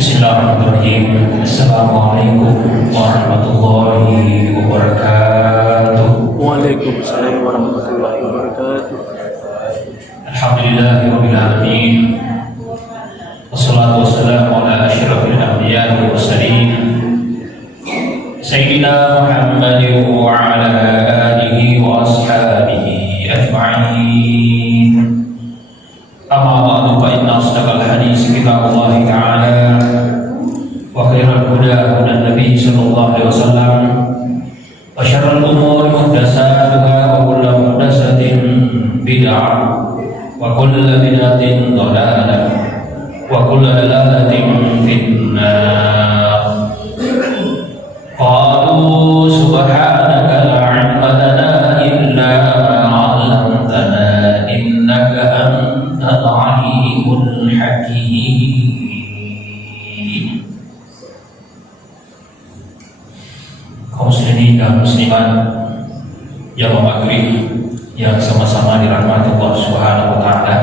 Bismillahirrahmanirrahim. Assalamualaikum warahmatullahi wabarakatuh. Waalaikumsalam warahmatullahi wabarakatuh. Alhamdulillahirabbil alamin. Wassalatu wassalamu ala asyrafil anbiya'i wal mursalin Sayyidina Muhammadin wa ala alihi wa ashabihi ajma'in. Amma ba'du, fa inna asdaqal hadits kitabullah ta'ala wa khairal huda hudan nabi sallallahu alaihi wasallam wa syarrul umuri muhdatsatuha wa kullu muhdatsatin bid'ah wa kullu bid'atin dhalalah wa kullu dhalalatin finnar. Qalu subhanaka la 'ilma lana illa ma 'allamtana innaka antal 'alimul hakim. Kaum muslimin dan muslimat jamaah maghrib yang sama-sama dirahmati Allah Subhanahu wa taala.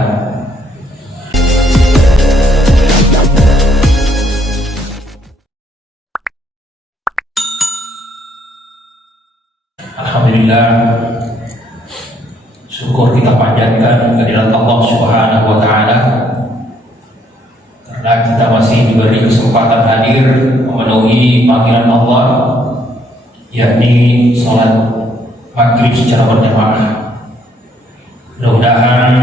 Alhamdulillah, syukur kita panjatkan kehadirat Allah Subhanahu wa taala karena kita masih diberi kesempatan hadir memenuhi panggilan Allah, yakni salat maghrib secara berjamaah. Mudah-mudahan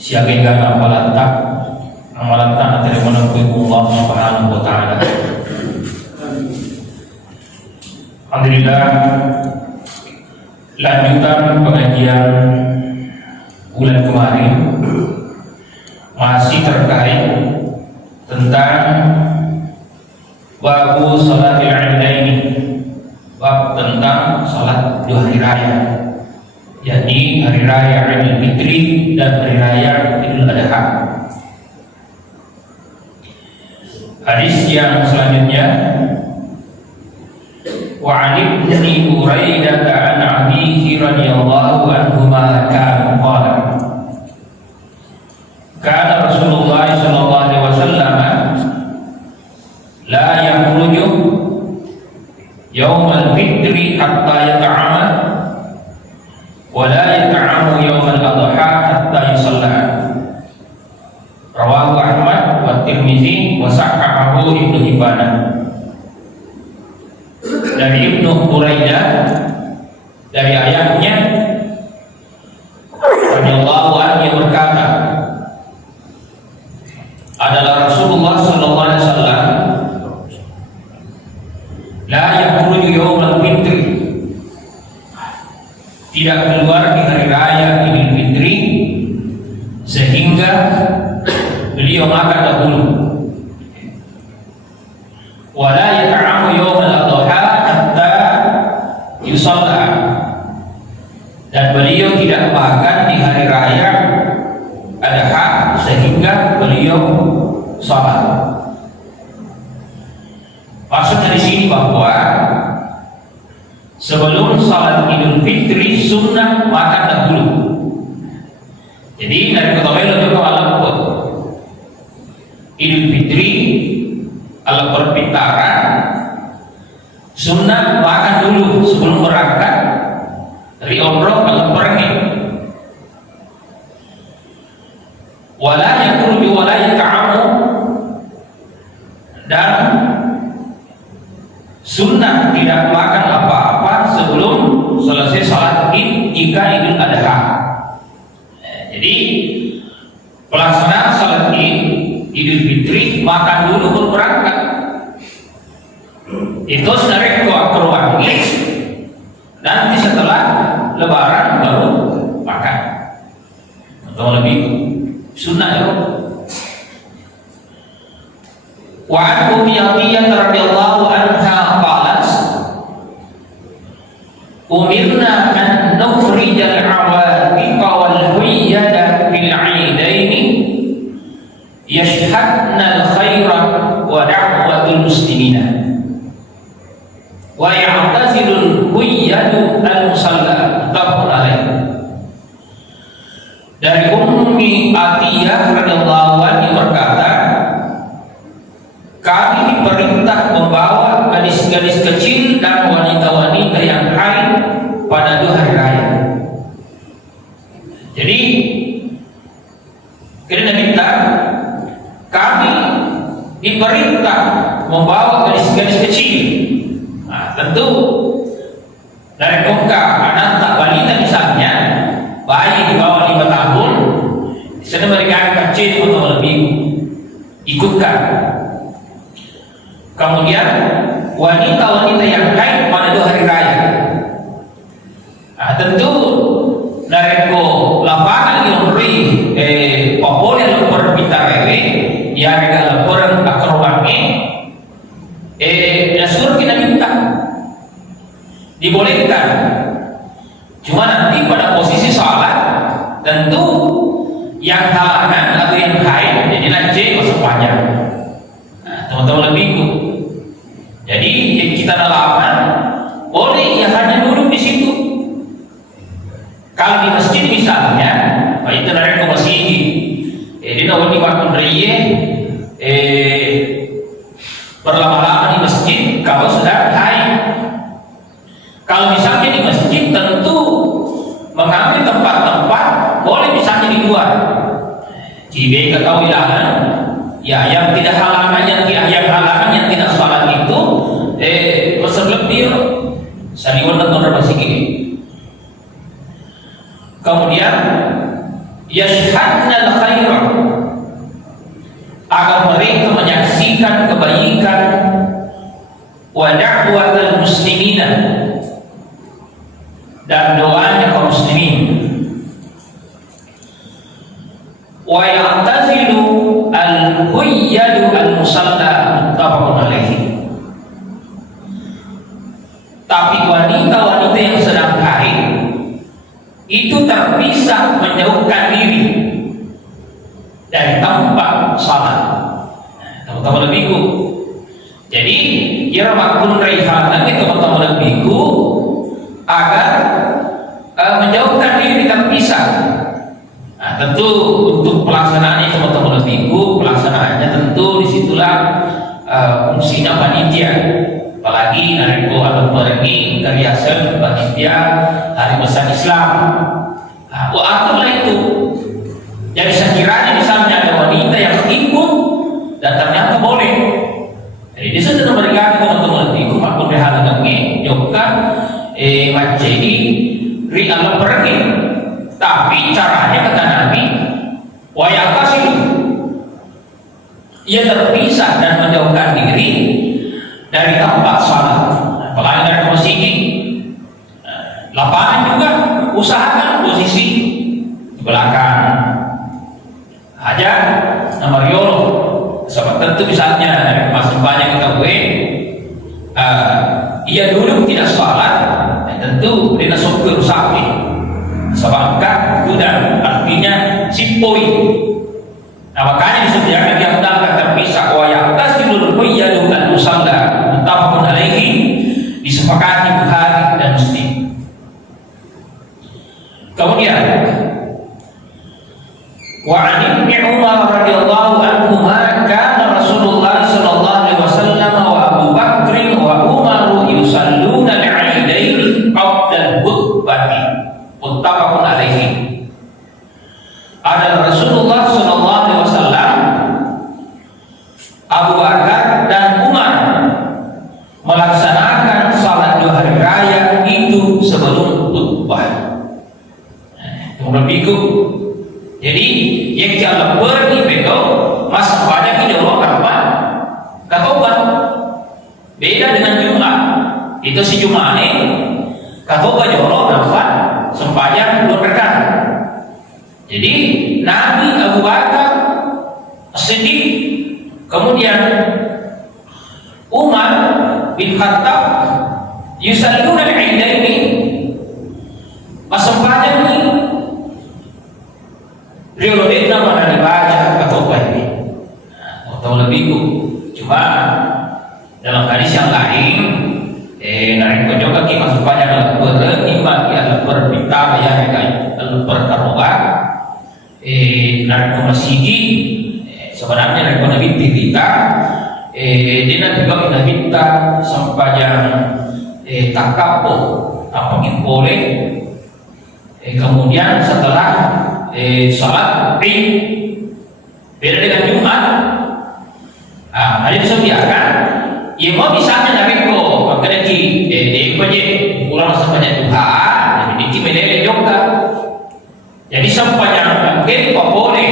siagegan amalan tak dari menemui Allah Subhanahu wa taala. Alhamdulillah, lanjutan pengajian bulan kemarin masih terkait tentang babu salatil idaini, bab tentang salat dua hari raya, yakni hari raya Idul Fitri dan hari raya Idul Adha. Hadis yang selanjutnya, wa 'an Ibni Buraidah an Abihi radhiyallahu anhuma qala kana Rasulullah sallallahu alaihi wasallam la yakhruju yaumal fitri hatta yata'ama wa la yata'amu yaumal adha hatta yusalla. Rawahu Ahmad wa Tirmizi wa sahahahu Ibnu Hibban. Dari Ibnu Buraidah, dari ayahnya radhiyallahu anhu, yang berkata, adalah Rasulullah sallallahu alaihi wasallam la yakhruju yaumal fitri, tidak keluar di hari raya Idul Fitri sehingga beliau makan dahulu, wala yata'amu yaumal adha hatta yusalla, dan beliau tidak makan di hari raya Adha sehingga beliau salat. Maksud dari sini bahwa sebelum salat Idul Fitri sunnah makan dahulu. Jadi dari ketahui lebih ke alam Idul Fitri alam perpintaran, sunnah makan dulu sebelum berangkat dari umroh alam pergi. Wala yakhruju wala yata'amu, dan sunnah tidak makan apa-apa sebelum selesai salat Id jika Idul Adha. Jadi pelaksanaan salat Id Idul Fitri makan dulu baru berangkat. Itu sebenarnya keruan Id, nanti setelah Lebaran baru makan. Atau lebih sunnah itu. Wa an Ummi Athiyyah radhiyallahu anha qalat umirna an nukhrija al-'awatiqa wal huyyada bil 'idaini yashhadna al-khaira wa da'watul muslimina wa ya'tazilul huyyadu al-musalla. Muttafaqun alaih. Dari Ummi Athiyyah radhiyallahu anha berkata, Karena minta kami diperintah membawa gadis-gadis kecil. Nah, tentu dari muka anak tak balita misalnya, bayi di bawah 5 tahun, di sana mereka kecil atau lebih ikutkan. Kemudian wanita-wanita yang haid pada 2 hari raya. Nah, tentu dari lapangan yang beri populer lepor bitarewe ya rega lepor akrobangi nasur kita minta dibolehkan, cuma nanti pada posisi sholat tentu yang halangan atau yang haid jadi nanti masa panjang. Nah, teman-teman lebih ikut. Jadi kita lakukan boleh ya hanya duduk di situ. Kalau di masjid misalnya, itu dari masjid, di nawar di waktu raya, berlama-lama di masjid kalau sudah haid. Kalau misalnya di masjid tentu mengambil tempat-tempat boleh misalnya di luar. Jadi ketahui ya yang tidak halangan, yang halangan yang tidak sholat itu, berselebih, sariwan dan masjid ini. Kemudian yashhadna al-khaira, agar mereka menyaksikan kebaikan, wa da'watal muslimina, dan doanya kaum muslimin, wa ya'tazilu al-huyyadu al-musalla muttafaqun alaihi. Tapi wanita-wanita yang sedang haid itu terpisah, menjauhkan diri dari tempat salat. Teman-teman lebihku. Jadi kira makun reihana itu teman-teman lebihku agar menjauhkan diri terpisah. Nah, tentu untuk pelaksanaannya teman-teman lebihku, pelaksanaannya tentu disitulah fungsinya panitia. Apalagi nariko atau pergi dari hasil panitia Hari Besar Islam. Nah, aturlah itu. Jadi sekiranya misalnya ada wanita yang ikut dan ternyata boleh. Jadi di situ memberikan teman-teman ikut makhluk rehat kami juga majedi ri alam pergi. Tapi caranya kata Nabi, wayakasih, ia terpisah dan menjauhkan diri dari tempat salat, apalagi dari masjid. Lapangan juga usahakan posisi di belakang aja nomor yolo. Sebab tentu misalnya dari masa banyak kita ia dulu tidak salat, tentu dia sopir sapi. Sebab sudah artinya sipoi. Nah, makanya disediakan yang dapat terpisah wa ya'tasilul huyyadu al-musalla muttafaqun alaihi, disepakati Bukhari dan Muslim. Kemudian wa 'an Ibnu Umar radhiyallahu anhuma kana Rasulullah sallallahu alaihi wasallam wa Abu Bakr wa Umar yusalluna al-'aidain qabla al-khutbati muttafaqun alaihi. Ada Rasulullah sallallahu alaihi wasallam, Abu Bakar dan Umar melaksanakan salat 2 hari raya itu sebelum khutbah. Itu. Jadi yang jangan pergi beto masa banyak ini orang apa? Katoban. Beda dengan Jumat. Itu si Jumat ini katoban jorok apa? Sembahyang 2 rakaat. Jadi Nabi Abu Bakar Siddiq, kemudian Umar bin Khattab yusalluna al-'aidaini, sembahyang ini riwayatnya mana dibaca atau ini atau lebih cuma dalam hadis yang lain narik juga kita sembahyang beriman ya berbita ya berkaroba narik masjid sebenarnya narik Nabi kita dia juga kita sembahyang takapo apa yang boleh kemudian setelah salat Id Beda dengan Jumat. Ada disediakan. Ya mau misalnya dari ko, makanya di proyek kurang sebanyak Tuhan, jadi di media juga. Jadi sepanjang mungkin kok boleh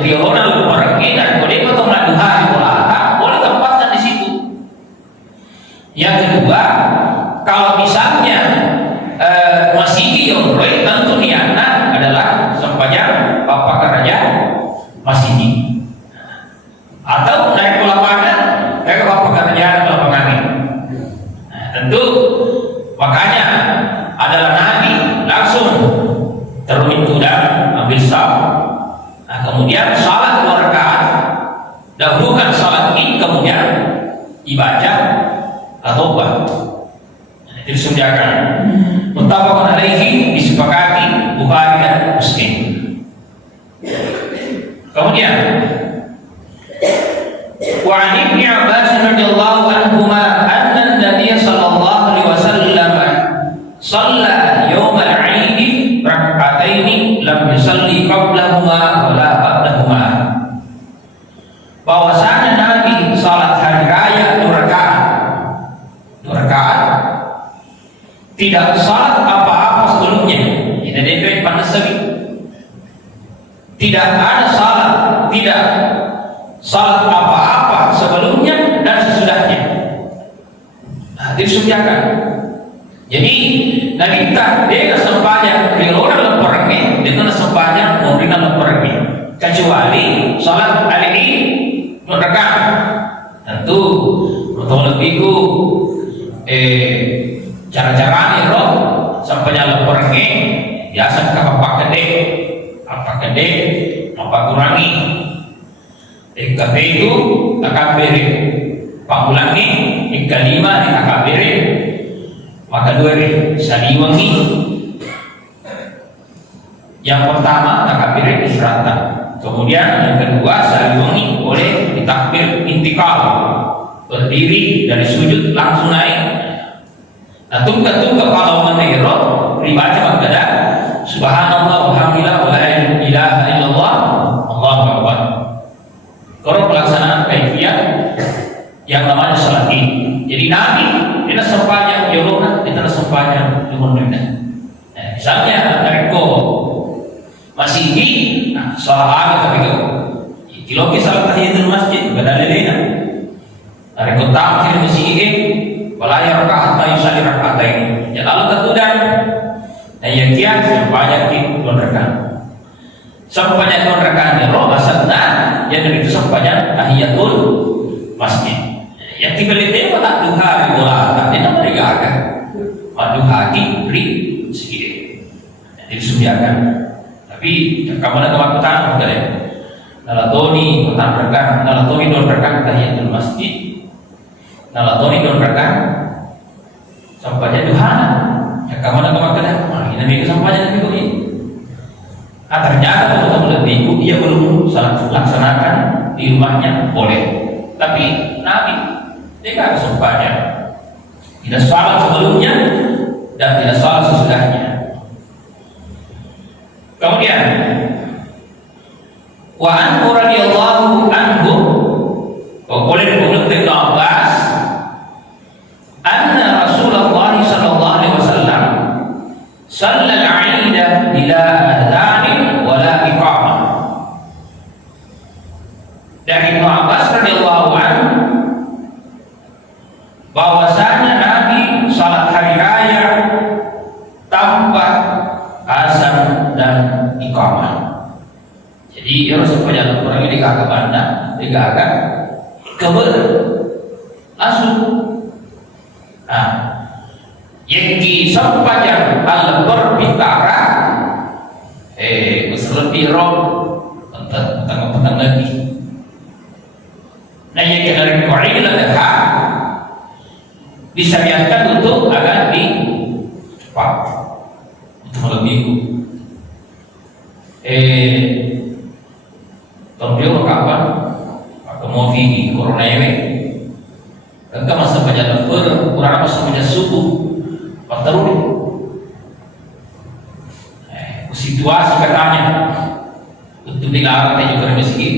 riona lu pergi dan boleh ketemu Tuhan di Tuhan, boleh tempatkan di situ. Yang kedua, kalau misalnya masih di Yomroy, tentu niatnya adalah sepanjang Bapak Raja masih di. Atau naik bola pada, naik Bapak Raja atau pengamen. Tentu makanya adalah Nabi langsung terumit kuda, ambil saf, kemudian salat 2 rakaat, dahulukan salat Id, kemudian dibaca atau apa? Itu disediakan. Muttafaqun alaihi, disepakati Bukhari dan Muslim. Kemudian wa 'an Ibnu Abbas radhiyallahu anhuma anna an-nabiy sallallahu alaihi wasallam shalla yawm al-'aid rak'ataini lam yusalli qablahuma wa la ba'dahuma. Bahwasanya Nabi salat hari raya 2 rakaat, tidak salat apa-apa sebelumnya. Ini dari Panasawi. Tidak ada salat, tidak salat apa-apa sebelumnya dan sesudahnya. Disediakan. Jadi Nabi kita dia sepanjang riora lepernya, dia sepanjang murina lepernya. Kecuali salat hari 2 rakaat. Tentu untuk lebih cara-cara roh sampainya lepernya biasa ke apa gede apa kurangi itu takabir pak ulangi kelima takabir maka 2 saliwangi yang pertama takabir isyratan, kemudian yang kedua saliwangi boleh ditakbir intikal, berdiri dari sujud langsung naik. Nah, tunggu kalau menero dibaca makna subhanallah walhamdulillah wa la ilaha illallah Allahu akbar. Kalau pelaksanaan kaifiah yang namanya salat Id. Jadi Nabi tidak sepanjang jolona, tidak sepanjang jolona. Misalnya dari ko masih di salat tapi ko kilo ke salat tahiyatul masjid badalena. Dari ko takhir masih walaya rakaat atau yusali rakaatain. Ya lalu ketudan. Nah yang kian sepanjang di 2 rakaat. Sepanjang 2 rakaat roh asatna yang dari itu sepanjang tahiyatul masjid. Yang dibeli pada duha di bola, ini mereka akan duha diberi sedikit. Jadi disediakan. Tapi kemana kemakutan bukan ya? Nalatoni petang rakaat, nalatoni 2 rakaat tahiyatul masjid. Nalatoni 2 rakaat sampainya duha. Ya kemana kemakutan? Ini nabi sampainya nabi ini. Ternyata betul lebih dia belum laksanakan di rumahnya boleh. Tapi Nabi dia kan sampainya tidak salat sebelumnya dan tidak salat sesudahnya. Kemudian wa anhu radhiyallahu anhu boleh dari Ibnu Abbas anna Rasulullah sallallahu alaihi wasallam shalla al-'aid bila adhan wala iqamah. Dari Ibnu Abbas radhiyallahu anhu bahwasanya Nabi salat hari raya tanpa azan dan iqamah. Jadi harus supaya orang ini agak bandar, agak keber langsung. Nah, yang di sepanjang al berbitara lebih roh petang lagi. Nah yang dari Qur'an adalah disyariatkan untuk agak di cepat untuk melebihi. Tahun dia kapan? Aku mau di corona ini. Engkau masa banyak lemper, kurang masa banyak subuh, pataruni. Situasi katanya untuk dilarang dan juga miskin.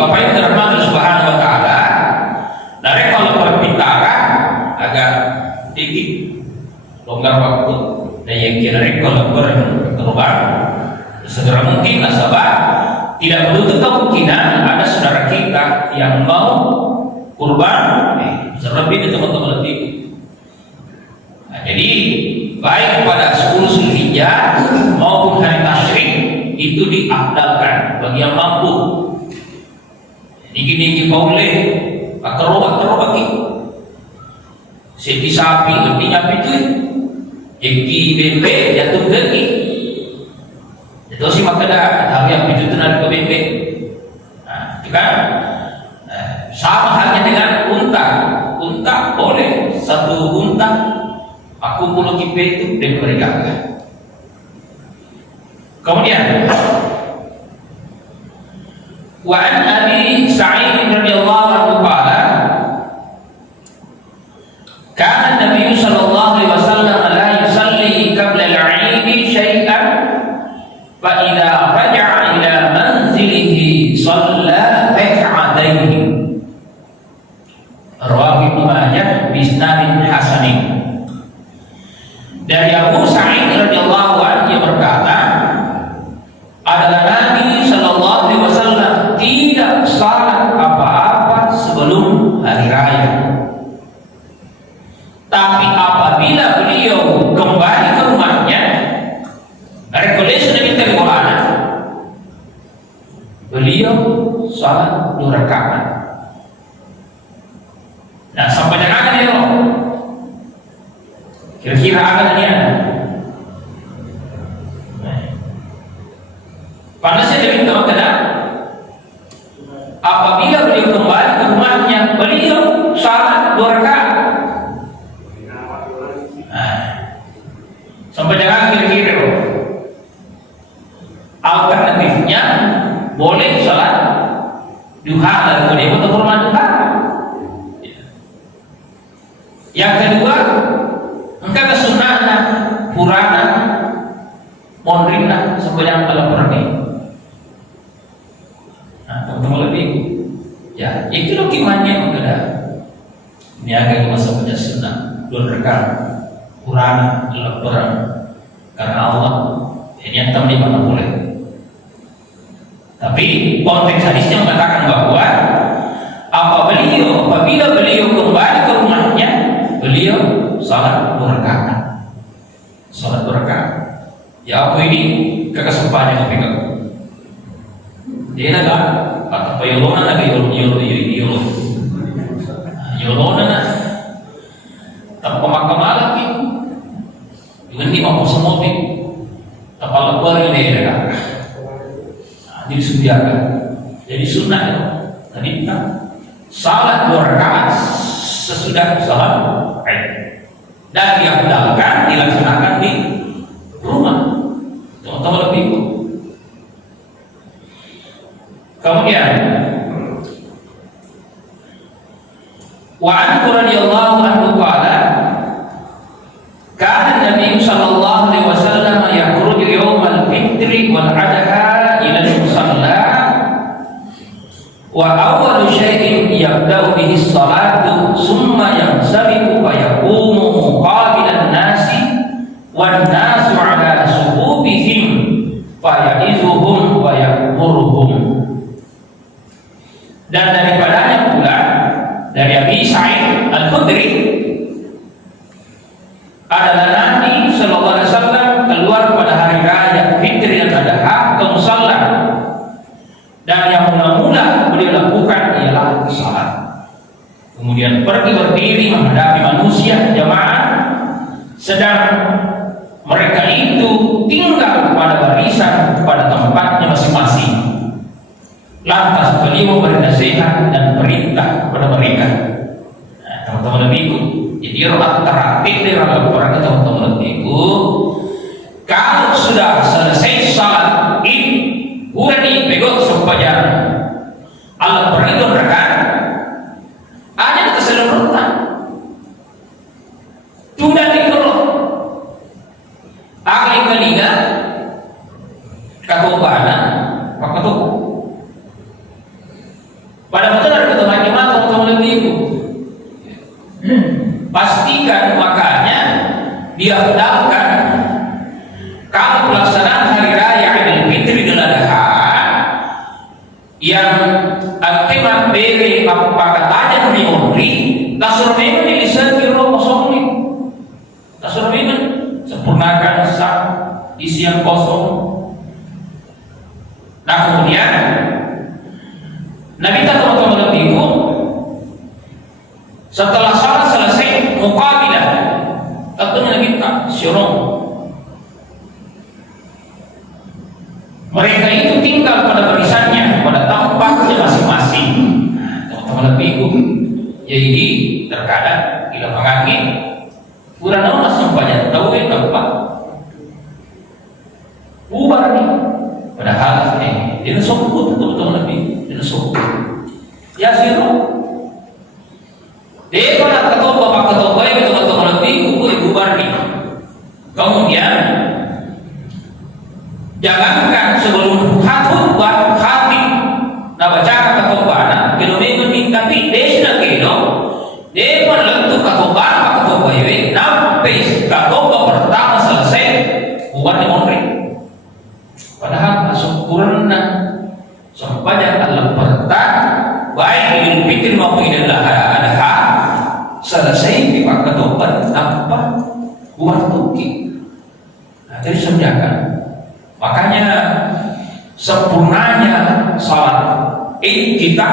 Bapak Ibu dirahmati Subhanahu wa taala, dari kalau berbicara agak dikit longgar waktu dan yang kira kalau berkeluar segera mungkin nasabah tidak menutup kemungkinan ada saudara kita yang mau kurban terlebih di teman-teman lebih. Nah, jadi baik pada 10 Zulhijjah maupun hari tasyrik itu diafdalkan bagi yang mampu. Niki boleh atau bagi seti sapi lebih nyapi itu eki bebek jatuh lagi itu sih makanya tapi yang itu tenar ke bebek. Nah, itu kan sama halnya dengan unta boleh satu unta aku puluh kipe itu dan mereka. Kemudian wa an Abi Sa'id radhiyallahu anhu qala kana Nabi sallallahu alaihi wasallam la yusalli qabla al-'Eid syai'an fa idza raja'a ila manzilihi shalla rak'atayn. Rawahu Ibnu Majah bi isnadin hasanin. Dari Abu Sa'id radhiyallahu anhu yang berkata, adalah Nabi sallallahu alaihi wasallam tidak salat apa-apa sebelum hari raya. Tapi apabila beliau kembali ke rumahnya, rekomendasi Nabi Muhammad, beliau salat 2 rakaat. Nah, sampai dengan ini kira-kira agamanya panasnya Nabi Muhammad apabila beliau kembali ke rumahnya, beliau salat 2 rakaat. Sampai dengan kira-kira alternatifnya boleh salat duha dan kemudian untuk rumah duha. Yang kedua, engkau kesunahna purana mondrina sampai dengan dalam perni. Nah, teman-teman lebih ya itu loh kimannya ada ini agak masa punya sunnah 2 rakaat purana dalam perang karena Allah ini yang tahu di mana boleh. Tapi konteks hadisnya mengatakan bahwa apabila beliau kembali ke rumahnya, beliau salat 2 rakaat. Salat 2 rakaat. Ya apa ini kekesempatan yang pegang. Dia nak atau payolonan lagi yolonan tak pemakam lagi. Dengan ni mampu semobil. Tapal lebar ini ya. Jadi disediakan. Jadi sunnah tadi kita salat 2 rakaat sesudah salat Id dan diafdalkan dilaksanakan di rumah. Teman-teman lebih. Kemudian wa anhu radhiyallahu anhu qala kana Nabi sallallahu alaihi wasallam yakhruju yaumal fitri wal adha ila al-musalla wa awwalu syai'in yabda'u bihi as-salatu summa yansarifu fa yaqumu muqabilan nasi wan nasu ala suhubihim fa ya'izuhum wa ya'muruhum. Dan daripadanya pula dari Abi Sa'id Al-Khudri adalah Nabi sallallahu alaihi wasallam keluar pada hari raya Fitri dan Adha ke musalla, dan yang mula-mula beliau lakukan ialah salat, kemudian pergi berdiri menghadapi manusia jamaah, sedang mereka itu tinggal pada barisan pada tempatnya masing-masing. Lantas beliau memberi nasihat dan perintah kepada mereka. Nah, teman-teman lebih jadi roh terakhir dari orang teman-teman lebih kalau sudah selesai salat ini udah dipegang supaya Allah perintahkan ada di keseluruhan sudah dikerok agak yang ketiga kakobana waktu yang alkemat bere apakatajan ni onri nasurmena ni lisan kiro kosong ni nasurmena sempurnakan sak isi yang kosong. Nah kemudian Nabi teman-teman lebihku setelah salat selesai muqabilah tentunya Nabi tak syurung. Mereka itu tinggal pada barisannya, pada tempatnya masing-masing. Teman-teman lebihku jadi terkadang bila mengangin kurang langsung banyak tahu tempat bubar nih. Padahal dia sokut teman-teman lebih dia sokut ya siro dia pada ketua bapak ketua itu teman-teman lebih ibu barni. Kemudian jangankan sebelum khutbah khatib nah baca khutbah nah kilometer ni tapi dia sudah kilo dia pada lentuk khutbah itu sampai khutbah pertama selesai buat demonstrasi. Padahal sempurna sepanjang Allah pertah baik Idul Fitri maupun Idul Adha selesai dipakai tobat tanpa buat tuki. Nah, jadi sediakan. Makanya sempurnanya salat Id kita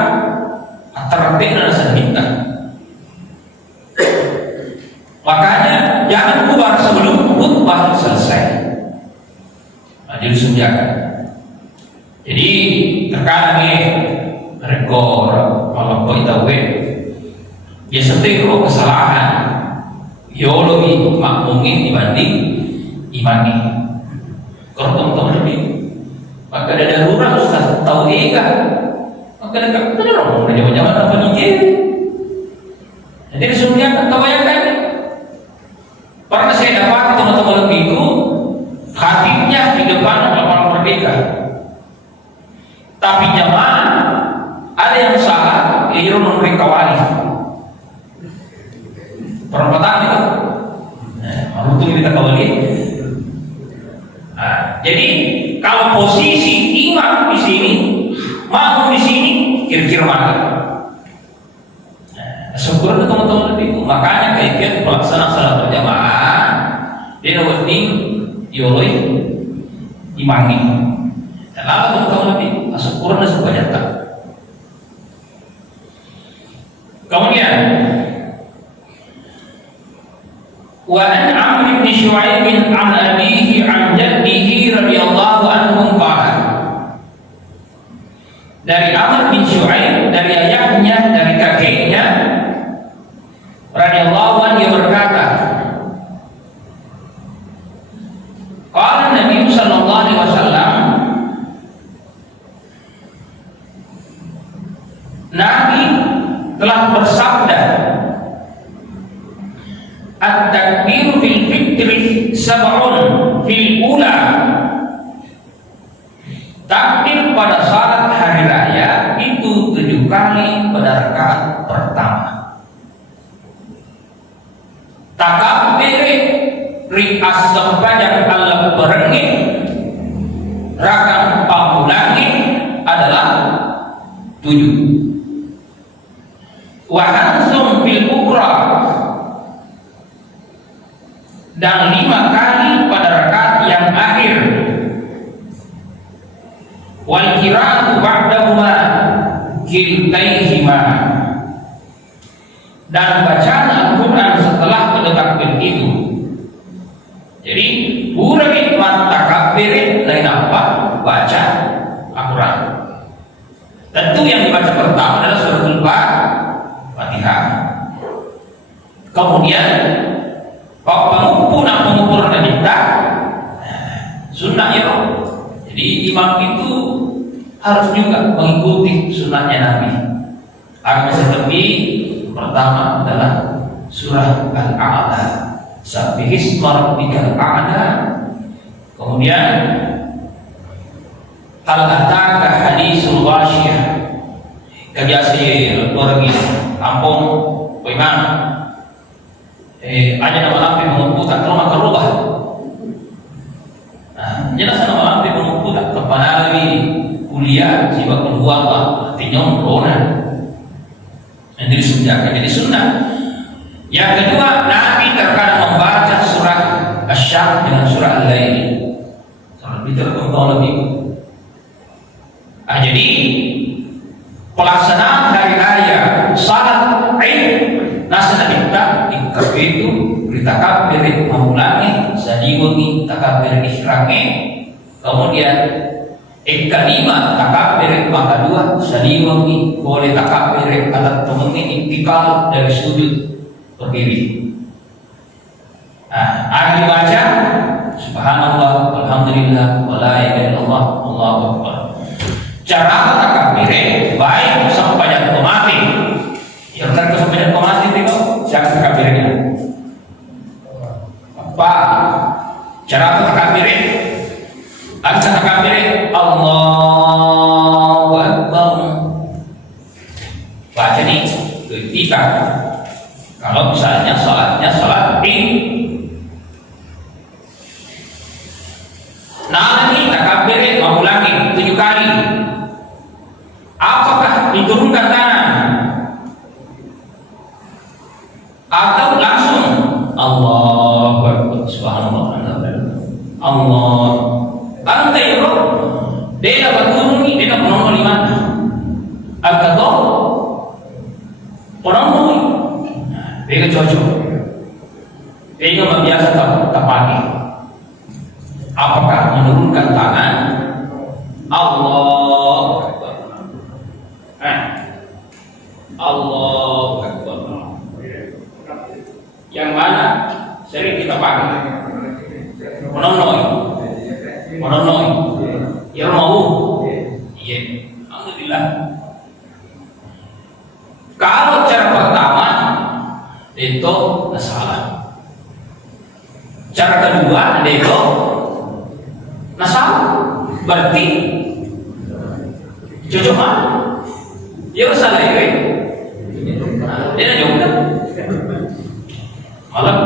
tertib dan sehingga. Makanya jangan bubar sebelum khutbah selesai. Jadi disediakan. Jadi terkadang rekor kalau kita dia setiap kesalahan biologi makmumin dibanding imani. Kalau teman-teman ini maka ada darurat Ustaz tahu kan maka ada orang jawab-jawab apa nih jadi disediakan tawayakan. Pernah saya dapat teman-teman lebihku khatibnya di depan lapangan Merdeka, tapi jamaah ada yang salah, iru memberi kawali. Perempatan itu, malutung kita kawali. Nah, jadi kalau posisi imam di sini, makmum di sini, kira-kira mana? Syukur teman-teman lebih. Makanya kaitan pelaksanaan salat berjamaah, dia penting. Yoloi imangi dan lalu teman-teman lebih sempurna sebanyak tak. Kemudian wa an Amr bin Shu'aib an abihi an jaddihi radhiyallahu anhu qala dari Amr bin Shu'aib dari ayahnya dari kakeknya radhiyallahu anhu dia berkata qala Nabi sallallahu alaihi wasallam Nabi telah bersabda at-takbiru fil fitri sab'un fil ula takbir pada salat hari raya itu 7 kali pada rakaat pertama. Takbir rias sepanjang Allah berengit rakaat pamulangi adalah 7. Wa hansum fil ukra dan 5 kali pada rakaat yang akhir. Wal qira'atu ba'dahuma kiltaihima dan bacaan Al-Quran setelah takbir itu. Jadi pura nikmat takbir lain apa? Baca Al-Quran. Tentu yang dibaca pertama adalah suratul Fatihah. Kemudian pengumpul dan minta sunnah ya. Jadi imam itu harus juga mengikuti sunnahnya Nabi. Agar seperti pertama adalah surah Al-A'la, Sabbihisma rabbikal a'la. Kemudian hal ataka hadisul ghasyiyah. Kebiasa pergi kampung imam aja nama Nabi mengumpulkan rumah kerubah. Nah, jelas nama Nabi mengumpulkan kepada Nabi kuliah jiwa kedua artinya corona. Ini disunahkan jadi sunnah. Yang kedua, Nabi terkadang membaca surah Asy-Syams dengan surah Al-Lail. Kalau kita lebih. Jadi pelaksanaan hari raya salat Id nasana kita itu bertakbir mengulangi sadiwangi takbir ihramnya, kemudian kelima takbir maka dua sadiwangi boleh takbir alat temennya intikal dari sudut berdiri. Akhir baca subhanallah walhamdulillah wala ilaha illallah wallahu akbar. Cara takbir baik sampai jatuh mati. Yang terkait sampai jatuh mati itu jangan takbirnya. Apa? Cara takbir? Anta takbir Allahu Akbar. Baca nih ketika kalau misalnya salatnya salat Id. Nah ini takbir mau ulangi 7 kali. Apakah diturunkan tangan atau langsung Allahu Akbar subhanallah Allah anta yuro dia berturun ni dia penolong lima atau penolong dia cocok dia biasa tak pakai. Apakah menurunkan tangan Allah Allahu Akbar. Yang mana sering kita pakai? Menonoi. Ya mau. Iya. Alhamdulillah. Kalau cara pertama itu salah. Cara kedua itu salah. Berarti cocok ya salah ya. Dia juga malam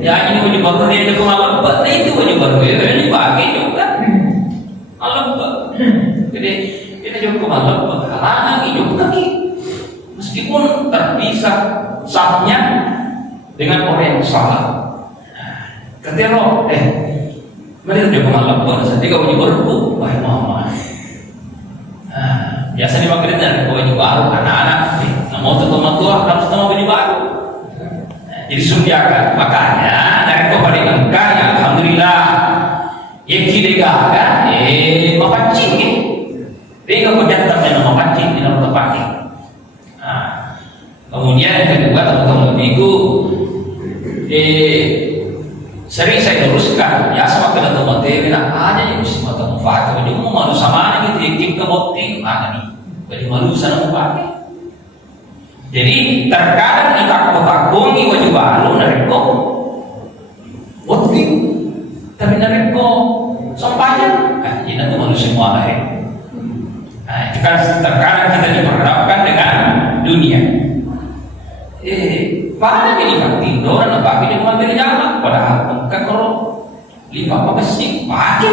ya ini punya baru dia juga malam itu punya baru ini pagi juga malam jadi dia juga malam karena juga meskipun terpisah sahnya dengan orang yang salah. Ketika mereka juga malam jadi kau punya baru baik mama. Biasa dipakai dari baju baru anak-anak mau teman tua harus sama baju baru. Jadi sediakan makanya dari kepada engkau ya alhamdulillah yang kita kan mapancing dia nggak berjata dengan mapancing di dalam tempat. Kemudian yang kedua teman-teman minggu sering saya teruskan ya sama kena teman teman aja yang mesti mata manfaat jadi mau malu sama gitu tim kebotin mana nih jadi malu sana pakai. Jadi terkadang kita kotak-kotak wajib baru nareko botin tapi nareko sampahnya ini nanti manusia semua hari. Itu kan terkadang kita diperhadapkan dengan dunia. Pada jadi penting orang nak pakai dia mengambil jalan padahal bukan kalau lima apa sih pakai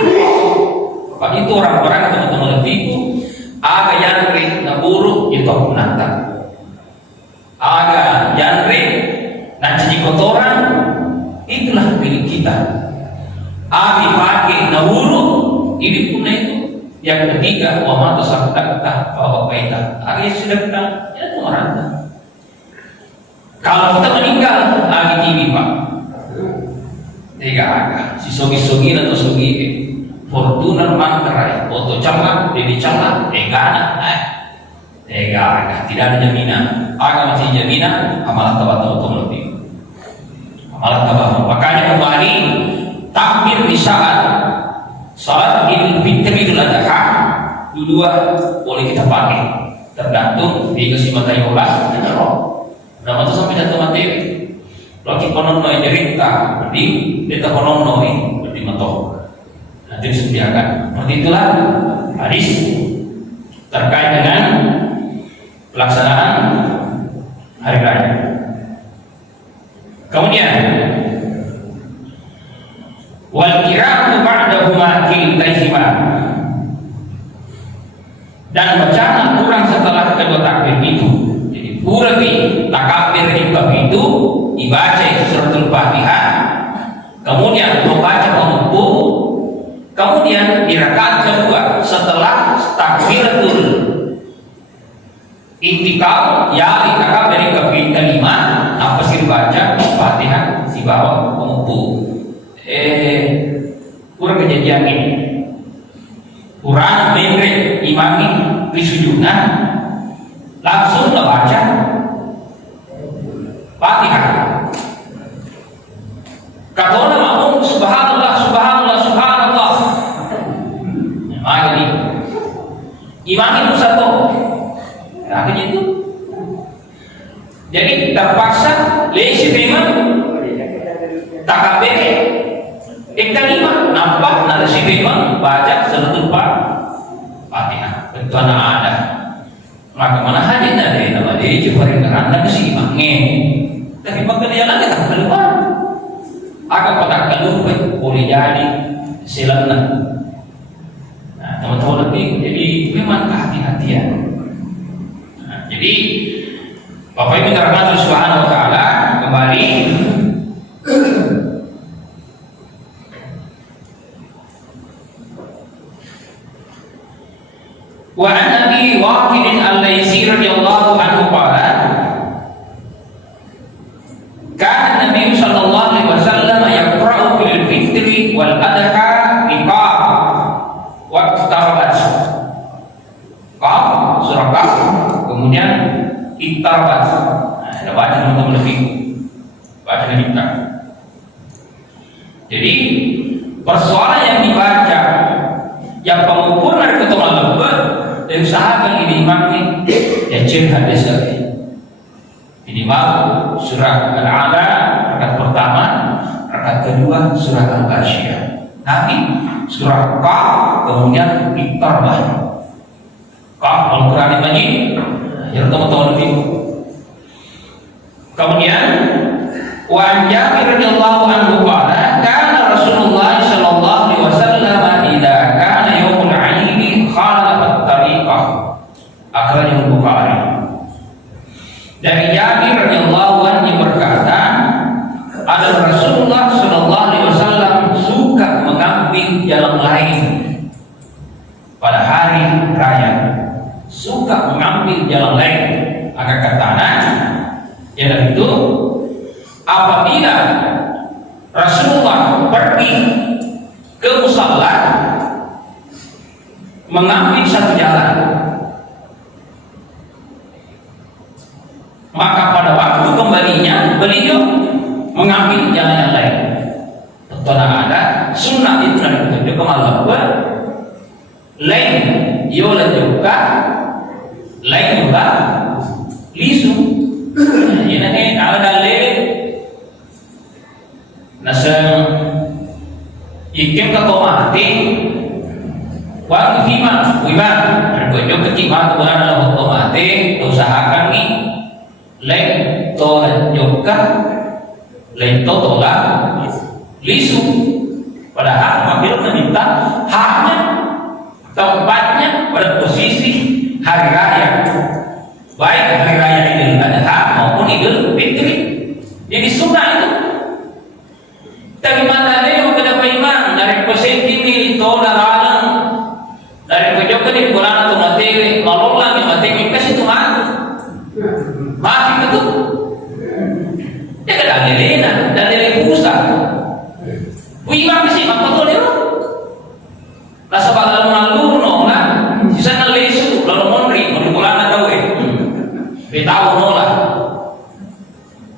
pada itu orang-orang teman-teman lebih itu aga yang buruk itu aku nantang aga genre nanti kotoran itulah milik kita. Abi pakai nahulu ini pun itu yang ketiga wa ma tasaddaqta fa baita aga sudah kita ya itu orang. Kalau kita meninggal lagi TV pak tiga aga si sogi-sogi atau sogi fortuna manterai foto camat dedi camat egana aga tidak ada jaminan. Agak masih jaminan amalan tabat lebih amalan tabat. Makanya kembali takbir di saat salat Idul Fitri Idul Adha dua boleh kita pakai tergantung di kesimpulan yola dan roh. Nama itu sampai jatuh mati. Lagi konon noi cerita berarti kita konon noi berarti matok nanti disediakan. Seperti itulah hadis terkait dengan pelaksanaan hari raya. Kemudian wal qira'atu ba'dahuma kiltaihima dan bacaan kurang setelah kedua takbir itu. Jadi purabi takbir itu dibaca suratul Fatihah, kemudian membaca pengumpul, kemudian di rakaat kedua setelah takbiratul intikal ya takbir kelima apa sih baca Fatihah si bawah pengumpul. Kurang kejadian ini. Kurang membre imami di sujudan langsung baca Fatihah. Katona makmum subhanallah subhanallah subhanallah. Mari imam itu satu. Akhirnya itu. Jadi terpaksa lesi memang takbir kelima nampak narasi memang baca suratul Fatihah. Itu anak ada. Maka mana haji tadi nama dia coba rendah si imamnya. Tapi bagaimana lagi tak keluar. Akan pada keluar boleh jadi silakan. Nah, teman-teman lebih jadi memang hati-hatian. Nah, jadi Bapak Ibu terkata Subhanahu Wa Taala kembali. Wa an Abi Waqid al-Laitsi radhiyallahu anhu qala kana Nabi sallallahu alaihi wasallam yaqra'u fil fitri wal adha biqaf wa tarabat qaf surah qaf kemudian ittarabat. Ada baca teman-teman lebih baca kita. Jadi persoalan yang dibaca yang pengukur dari ketua lebat dan usahakan ini imamnya ya cek hadis lagi. Minimal surah Al-A'la rakaat pertama, rakaat kedua surah Al-Ghasyiyah. Nanti surah Qaf kemudian Iqtarabah. Qaf Al-Qur'an Al-Majid. Ya teman-teman lebih. Kemudian wa an Jabir radhiyallahu anhu qala kana Rasulullah sallallahu alaihi wasallam idza kana yaumul 'aid khalafa at-tariqah. Akhrajahu Bukhari. Dari Jabir radhiyallahu anhu berkata, ada Rasulullah sallallahu alaihi wasallam suka mengambil jalan lain pada hari raya. Suka mengambil jalan lain. Akan katanya, jalan itu apabila Rasulullah pergi ke musalla mengambil satu jalan, maka pada waktu kembalinya beliau mengambil jalan yang lain. Tentunya ada sunnah itu dari petunjuk kemaluan lain yola juga lain juga lisu. Ini ada lain nasang ikem katomati waktu hima wima berkunjung ke hima Tuhan adalah otomati usahakan nih lain tola juga lain tola lisu. Padahal mampir meminta hanya tempatnya pada posisi hari raya, baik hari raya Idul Adha maupun Idul Fitri. Jadi sunnah itu. Tapi mana ada yang kepada iman dari posisi ini tola lalang dari kejokan di bulan atau mati malulang yang mati kasih Tuhan mati betul. Dia kena dilena dan dilena pusat. Imam sih apa betul dia? Rasa bakal malu nolak. Sisa nalesu lalu monri mengulang atau tahu nolak.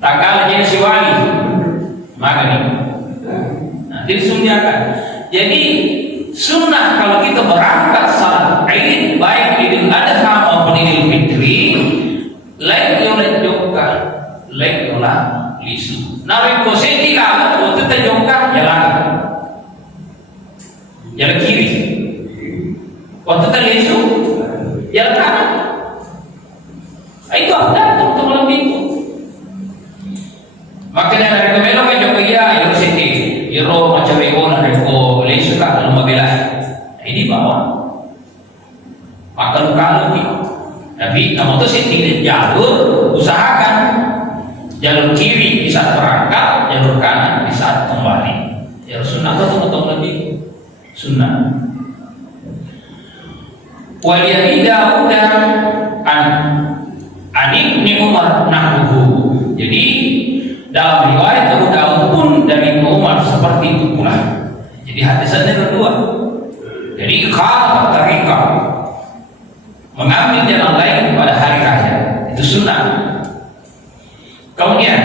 Takal jadi siwali. Maka nih. Nah, disunahkan. Jadi sunnah kalau kita berangkat salat Id baik Idul Adha maupun Idul Fitri, lain yola joka, lain yola lisu. Nabi posisi lah waktu terjongkak jalan kiri, waktu terlisu jalan kanan. Itu ada untuk malam itu. Makanya dari kemana kan juga ya University, Euro macam Euro dari ko lisu kan dalam mobilah. Ini bawa. Maka kalau mungkin. Tapi kamu tuh sih tinggal jalur, usahakan jalur kiri di saat berangkat, jalur kanan di saat kembali. Jalur sunnah itu teman-teman lebih sunnah. Waliyadi Daud dan Ibnu Umar nahwu. Jadi dalam riwayat Abu Daud pun dari Ibnu Umar seperti itu pula. Jadi hadisannya kedua. Jadi kalau tarika mengambil jalan lain pada hari raya itu sunnah. Kemudian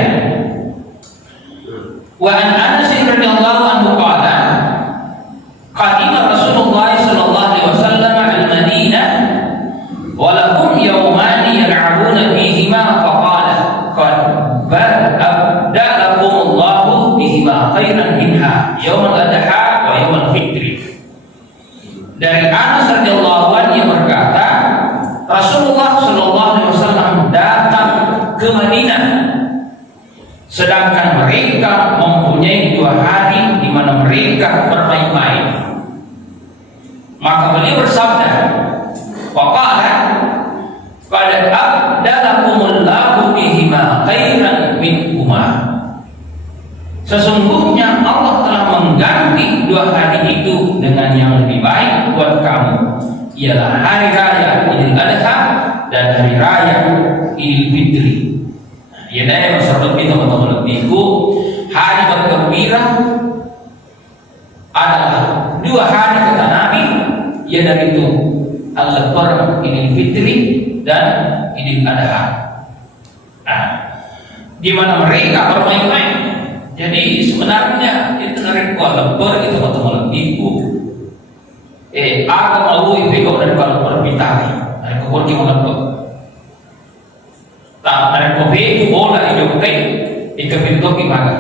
wa an Anas radhiyallahu anhu qala qadima Rasulullah sallallahu alaihi wasallam al-Madinah wa lahum yawman yal'abuna fihima faqala qad abda'akum Allahu bihima khairan minha yawm al-adha wa yawm al-fitri. Dari Anas radhiyallahu anhu yang berkata Rasulullah sallallahu alaihi wasallam datang ke Madinah sedangkan mereka mempunyai 2 hari di mana mereka bermain-main. Maka beliau bersabda, "Faqala qad abdalakumullahu bihima khairan minhuma." Sesungguhnya Allah telah mengganti 2 hari itu dengan yang lebih baik buat kamu, ialah hari raya Idul Adha dan hari raya Idul Fitri. Ya dah masalah lebih teman-teman lebihku hari bergembira adalah 2 hari kata Nabi, yaitu Al-Lebaran Idul Fitri dan Idul Adha. Nah, di mana mereka bermain-main. Jadi sebenarnya itu dari Lebaran itu teman-teman lebihku. Aku mau ikut dari Lebaran Pitari, dari kubur gimana tuh? Dari kopi itu bola hijau kain ikan pintu gimana?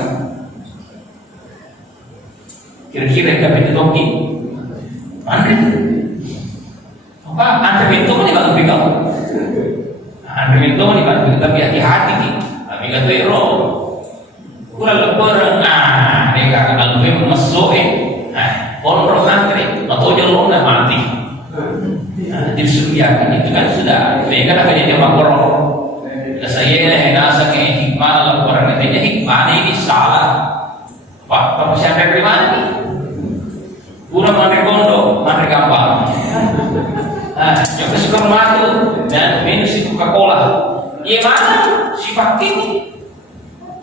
Kira-kira ikan pintu mana? Apa? Antre pintu mana bang pintu? Antre pintu mana bang? Tapi hati-hati nih. Kami kata ero, kurang lebaran. Dia kata lebih masuk kontrol antre atau jalur dah mati. Disediakan itu kan sudah. Mereka dah kerja dia makorong. Saya nasa ke hikmah laporan katanya hikmah ini salah. Pak siapa dari mana nih? Kurang mana kondo, mana gampang. Yang kesuka madu dan minum si Coca-Cola. Iya mana sifat ini?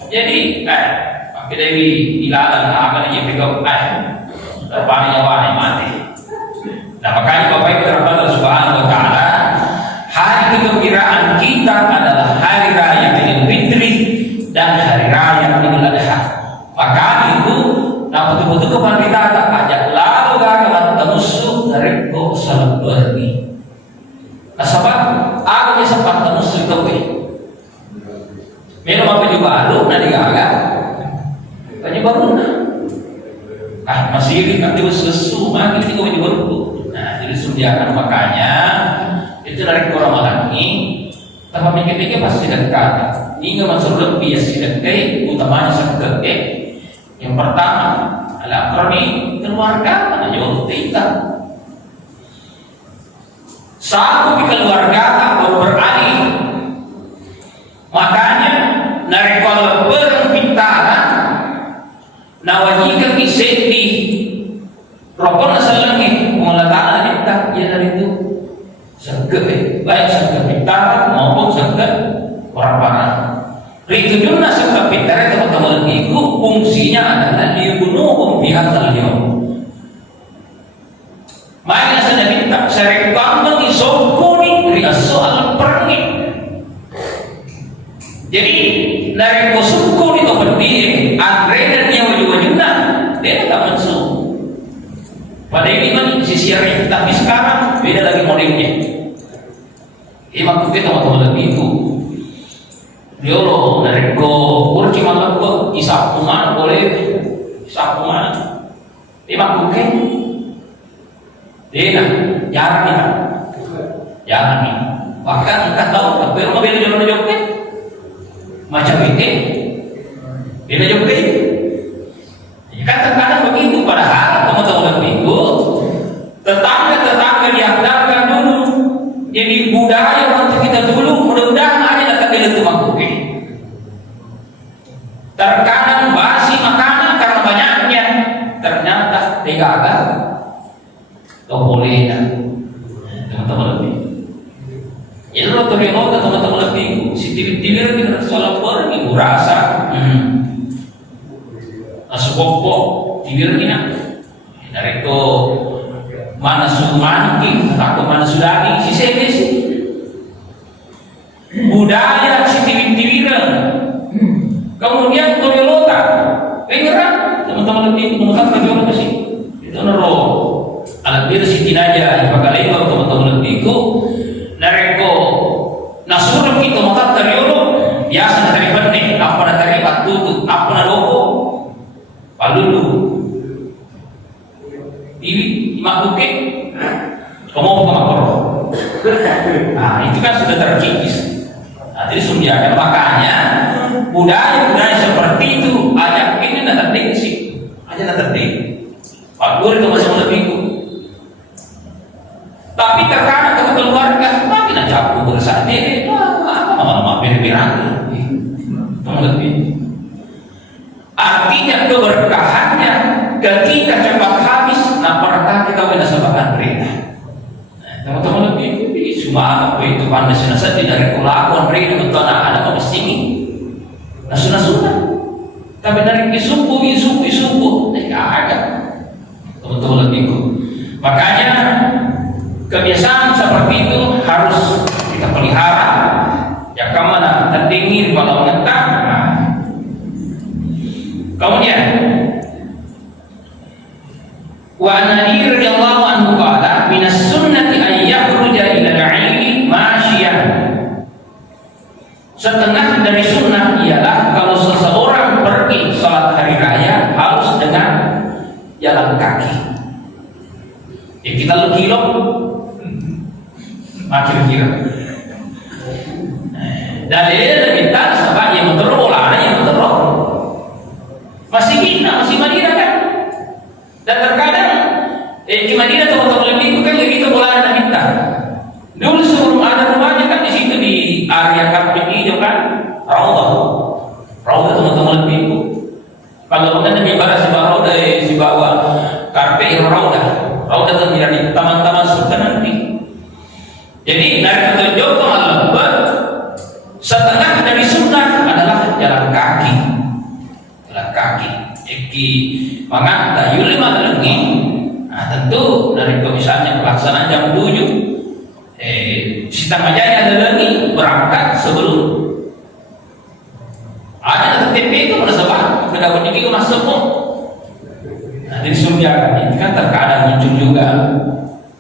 Jadi pakai dari ilalan apa nih yang pegang terpakai nyawa mati. Nah makanya Bapak Ibu terhadap Subhanahu Wa Taala. Hari kegembiraan kita adalah hari raya Idul Fitri dan hari raya Idul Adha. Maka itu, nah betul-betul kepada kita ajak lalu gagalan temusuh dari salat berni. Nah sebab aku bisa sempat temusuh itu minum apa juga aduh nanti gagak banyak baru masih ini kan diusus makin juga banyak baru. Nah jadi sediakan makanya itu dari Ramadan ini tanpa mikir-mikir pasti dekat. Hingga masuk lebih sedekah utamanya sedekah. Yang pertama adalah akrabi keluarga karena jauh kita. Satu di keluarga baru beralih. Makanya dari kalau berpintara nawajikan iseti Rabbana sallallahu mengalahkan kita ya dari itu. Segede, baik segede pintar maupun segede orang-orang. Ritujunna segede pintar teman-teman itu fungsinya adalah dibunuhum bihadzal yaum. Makanya sudah minta syarik bangun isokuni dari soal perangit. Jadi dari kosukun itu berdiri, andre dan dia wajib-wajibna, dia tak masuk. Pada ini kan sisi yang tapi sekarang beda lagi modelnya. Imam kita teman-teman lebih itu. Dia loh dari kurci malam kok isapungan boleh isapungan. Imam bukan. Dia jarang ya, jangan nih. Bahkan entah tahu tapi rumah beda jalan jauh macam itu. Beda jauh kan terkadang begitu padahal teman-teman lebih itu tetangga diantarkan dulu jadi budaya orang kita dulu mudah-mudahan aja datang ke itu makuke. Terkadang basi makanan karena banyaknya, ternyata gagal. Kau boleh dah, teman-teman lebih. Ini rotor teman-teman lebih. Si tilir kita soal pergi rasa. Asupok tilir ni nak. Dari itu mana sumanti atau mana sudani si sedes. Budaya si tilir-tiliran. Kemudian Toyota, pengeran teman-teman lebih teman-teman kerja apa sih? Itu nero alat bir si tinaja pakai lewat teman-teman lebih ku nareko nasur kita makat teriolo biasa dari penting apa dari batu apa naloko palulu ini makuke kamu makoro. Nah itu kan sudah terkikis. Nah, jadi sumbernya makanya budaya seperti itu ajak ini nak terdeksi aja nak terdeksi Pak Guru itu masih lebih tapi terkadang ke keluarga tapi nak campur bersama deh apa berbilang lebih artinya keberkahannya ketika cepat habis nah pernah kita bina sebagian berita teman-teman lebih cuma apa itu pandai senasa dari kelakuan berita betul anak mesti nah sunnah tapi dari isubu tidak ada teman-teman lebih makanya kebiasaan seperti itu harus kita pelihara ya kemana terdingin kalau mengetah kemudian wa an-Nabi radhiyallahu anhu qala minas sunnati an yakhruja ila al-'ilmi masyian. Setengah dari sunnah ialah kalau seseorang pergi salat hari raya harus dengan jalan kaki. Ya kita lu kilo makin kira. Dalil kita sebab yang betul lah yang betul. Masih kita masih Madinah kan? Dan terkadang di Madinah teman-teman lebih kan begitu bola ada kita. Dulu sebelum ada rumahnya kan di situ di area kampung hijau kan, Raudah teman-teman lebih. Kalau mana Nabi Bara si bawa karpet Raudah itu menjadi taman-taman sultan nanti. Jadi dari petunjuk Allah setengah dari sunnah adalah jalan kaki. Eki mangata yuli malengi. Nah tentu dari misalnya pelaksanaan jam 7 Sitang aja ada lagi berangkat sebelum ada TP itu pada sebab kedapat ini masuk semua. Nah dari surga ini kan terkadang muncul juga.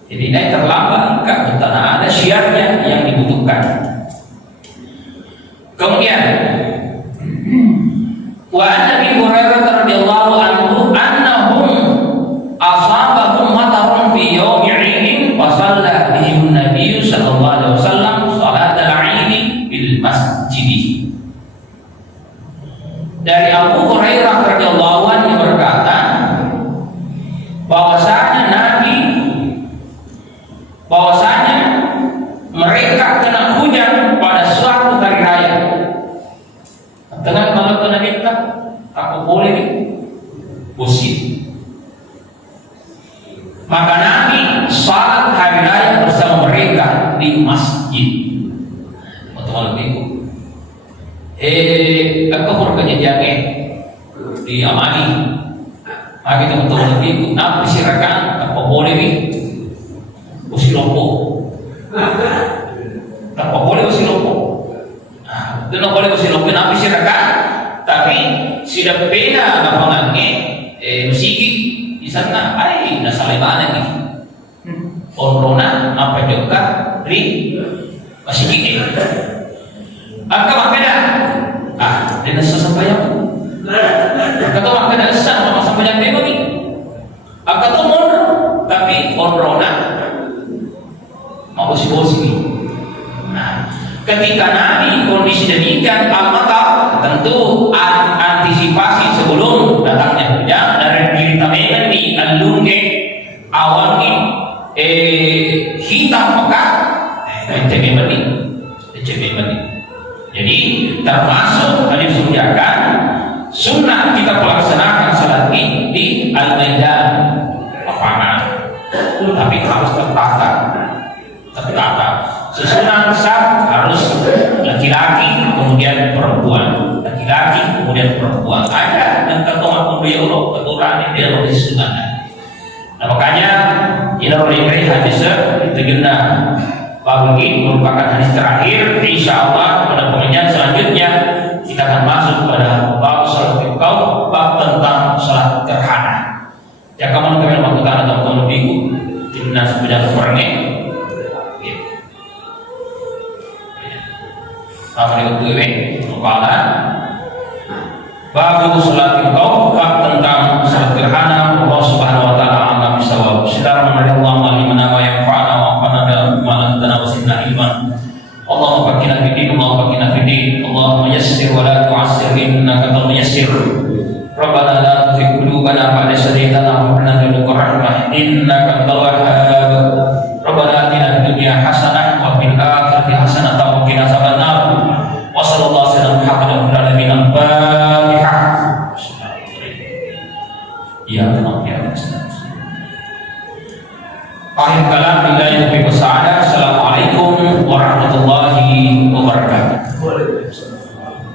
Jadi ini terlambat karena ada syiarnya yang dibutuhkan. Kemudian wa Nabi Hurairah radhiyallahu anhu annahum asabahum matarun fi yawmi 'idin wa shalla bihim Nabi sallallahu alaihi wasallam salat al-'id bil masjid. Dari Abu Hurairah radhiyallahu anhu berkata bahwasanya mereka kena hujan pada suatu hari raya. Tengah malam kena kita, aku boleh bosin. Maka Nabi salat hari raya bersama mereka di masjid. Teman-teman lebih. Aku berkerja jaga di Amani. Maka teman-teman lebih. Nabi sirakan, aku boleh bosin lopo. Tak boleh bosin lopo. Tidak boleh bersilopi nabi sirakan, tapi sudah beda lapangannya musiki di sana. Ay, nasaliman ini. Orona apa juga ri musiki. Angka makna. Dia sesampainya. Angka tu makna besar sama sampainya dia ni. Angka tu mon, tapi orona mau bosi. Ketika Nabi kondisi demikian al-mata tentu antisipasi sebelum datangnya hujan dari diri tamegan di alunge awangi hitam pekat menit. Jadi termasuk tadi disebutkan sunnah kita pelaksanakan salat Id di al-maidan lapangan, tapi harus tertata. Sesunan sah harus laki-laki kemudian perempuan, laki-laki kemudian perempuan. Ada dan ketua beliau keturunan yang dia lebih sunnah. Nah makanya ini oleh hadis itu guna bahwa ini merupakan hadis terakhir. Insya Allah pada pengajian selanjutnya kita akan masuk pada bab salat kau, bab tentang salat gerhana. Ya kamu kami melakukan atau kamu minggu timnas bidang perangnya. Apa yang kedua? Kepala bab salat kau, bab tentang salat gerhana. Allah Subhanahu Wa Taala alam bisawab. Sedang menerima Allah liman wa yanfa'ana wa anfa'ana ma lana wasinna ilman. Allahumma fakina fid Allahumma yassir wa la tu'assir innaka antal muyassir. Rabbana la tuzigh qulubana ba'da idh hadaytana wa hab lana min ladunka rahmah innaka antal wahhab. Rabbana atina fid dunya hasanah wa fil akhirati hasanah wa qina adzabannar. Wa sallallahu alaihi wa sallam ala nabiyyina Al-Fatihah. Ya Allah ya Allah. Akhir kalam billahi taufiq wassalam. Assalamualaikum warahmatullahi wabarakatuh. Waalaikumsalam.